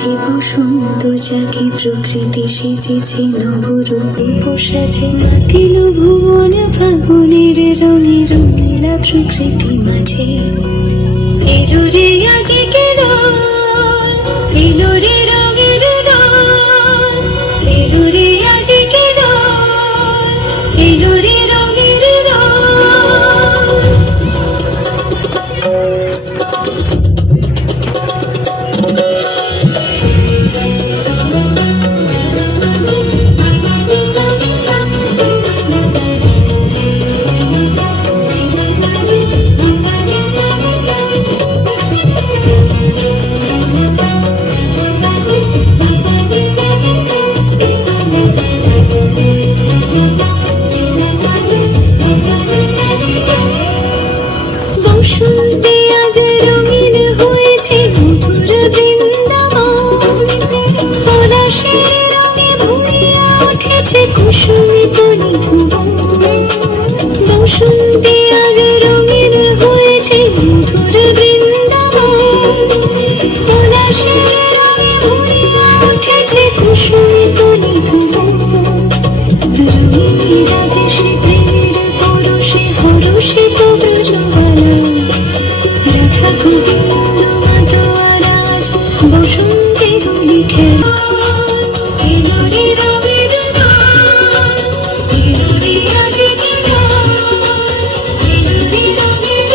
আসি বসন্ত জাগে প্রকৃতি সেজেছে নবরূপে পোষাছে মাতিল ভুবন ফাগুনের রঙে রঙিলা প্রকৃতি মাঝে এলো রে আজকে দোল এলো রে রঙের দোল এলো রে আজকে দোল এলো রে রঙের দোল বসন্তে আজ রঙিন হয়েছে মধুর বৃন্দাবন পলাশের রঙে ভরিয়া উঠেছে কুসুমিত নিভুবন বসন্তে আজ রঙিন হয়েছে মধুর বৃন্দাবন পলাশের রঙে ভরিয়া উঠেছে কুসুমিত নিভুবন রঙিন আদেশে প্রেমের পরশে হরষে প্রব্রজবালা রাধা গোবিন্দ মাধবরাজ বসন্তে দোলে খেলা এলো রে রঙের দোল এলো রে আজকে দোল এলো রে রঙের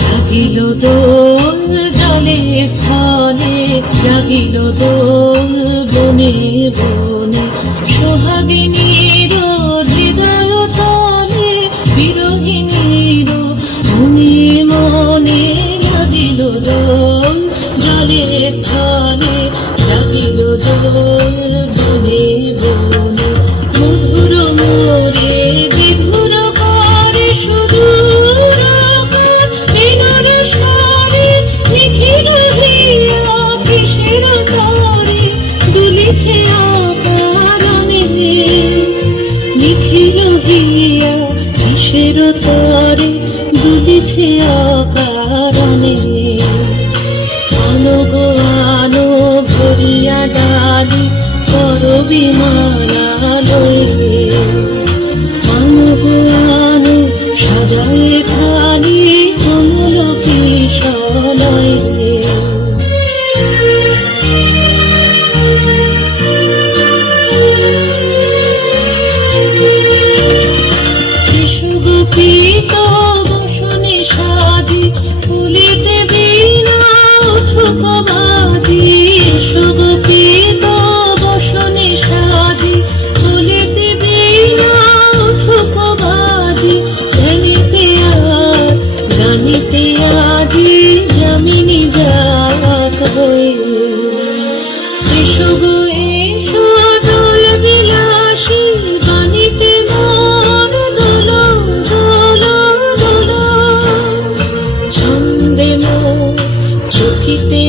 জাগিল দোল জলে স্থানে জাগিল দোল বনে বনে সোহাগিনীর হৃদয় তলে বিরোহিনীর মনে মনে জাগিল দোল জলে স্থানে জাগিল দোল বনে বনে মধুর মোরে বিধুর করে সুদূর বিনোর স্বরে নিখিল হইয়া কিসের তরে দুলিছে আকারণে নিখিল হইয়া কিসের তরে দুলিছে আকারণে আনো গো আনো ভরিয়া ডালি করবি মালা লইলে আনো গো আনো সাজায়ে থালি কমল কিশলয়ে শিশুগোপীত বসনে সাজি ফুলিতে বীণা উঠুক বাজি শিশুগোপীত বসনে সাজি ফুলিতে বীণা উঠুক বাজি জানিতে আজি যামিনী যাক হয়ে এসো গো এসো দোল বিলাসী বাণীতে মোর দোল দোল দোল ছন্দে মোর চোখিতে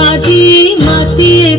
আজি মাতিয়ে